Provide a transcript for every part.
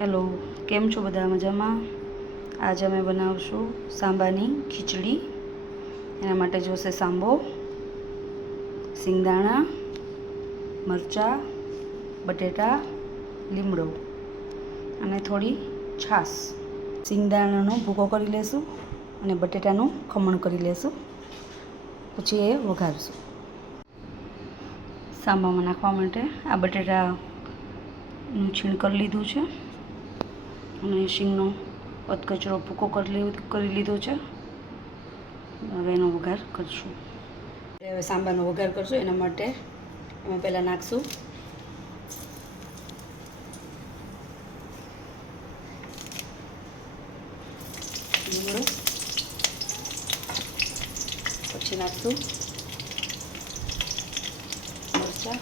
Hello, કેમ છો બધા? મજામાં? આજે અમે બનાવશું સાંબાની ખીચડી. એના માટે જોશે સાંબો, સિંગદાણા, મરચાં, બટેટા, લીમડો અને થોડી છાશ. સિંગદાણાનો ભૂકો કરી લેશું અને બટેટાનું ખમણ કરી લેશું, પછી એ વઘારશું. સાંબામાં નાખવા માટે આ બટેટાનું છીણ કરી લીધું છે અને શીંગનો અધકચરો ભૂકો કરી લીધો છે. હવે એનો વઘાર કરીશું. હવે સાંબાનો વઘાર કરશું. એના માટે અમે પહેલાં નાખશું લીમડો, પછી નાખશું મરચાં,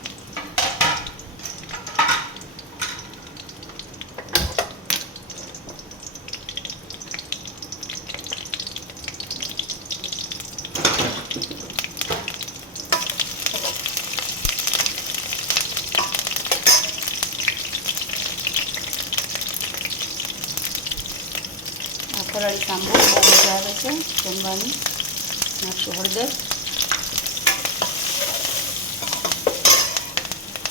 ફરાળી સાંબો બહુ મજા આવે છે જમવાની. નાખશું હળદર.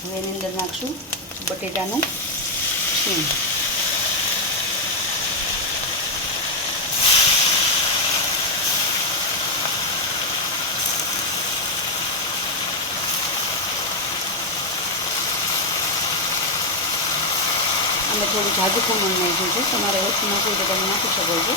હવે એની અંદર નાખશું બટેટાનું છીણ. અને થોડું જાજુ ખમણ નાખ્યું છે. તમારે ઓછું નાખવું તો તમે નાખી શકો છો.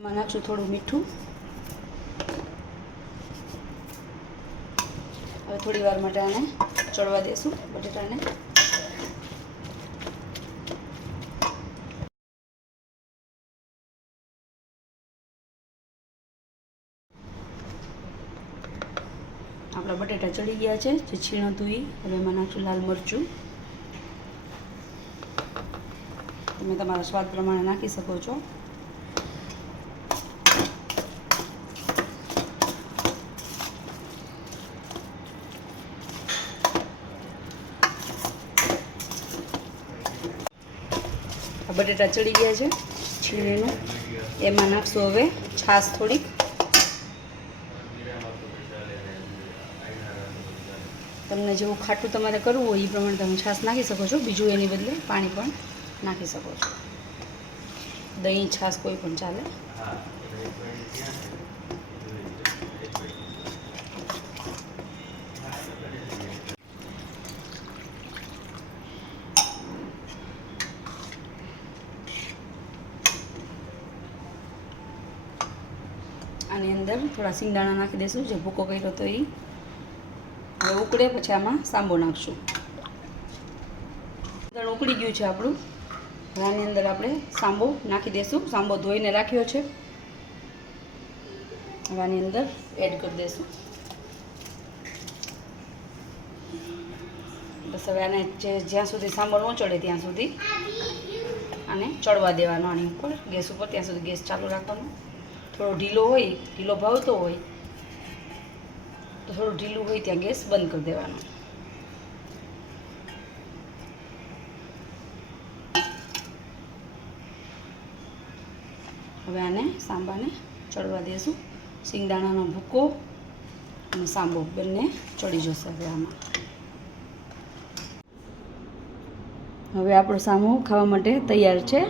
એમાં નાખશું થોડું મીઠું. હવે થોડી વાર માટે આને ચડવા દઈશું બટેટાને. આપણા બટેટા ચડી ગયા છે. જે છીણ હતું એ હવે એમાં નાખશું લાલ મરચું. તમે તમારા સ્વાદ પ્રમાણે નાખી શકો છો. બટેટા ચડી ગયા છે છીણીનું. એમાં નાખશું હવે છાશ થોડીક. તમને જેવું ખાટું તમારે કરવું હોય એ પ્રમાણે તમે છાશ નાખી શકો છો. બીજું એની બદલે પાણી પણ નાખી શકો છો. દહીં, છાશ કોઈ પણ ચાલે. આની અંદર થોડા સિંગદાણા નાખી દઈશું, જે ભૂકો કર્યો હતો એ. હવે ઉકળે પછી આમાં સાંબો નાખશું. ઉકળી ગયું છે આપણું. હવે આની અંદર આપણે સાંબો નાખી દઈશું. સાંબો ધોઈને રાખ્યો છે. હવે આની અંદર એડ કરી દઈશું. બસ હવે આને જ્યાં સુધી સાંબો ન ચડે ત્યાં સુધી આને ચડવા દેવાનો. આની ઉપર ગેસ ઉપર ત્યાં સુધી ગેસ ચાલુ રાખવાનો. થોડો ઢીલો હોય, ઢીલો ભાવતો હોય તો થોડું ઢીલું હોય ત્યાં ગેસ બંધ કરી દેવાનો. હવે આને સાંબાને ચડવા દઈશું. સિંગદાણાનો ભૂકો અને સાંબો બંને ચડી જશે હવે આમાં. હવે આપણો સાંબો ખાવા માટે તૈયાર છે.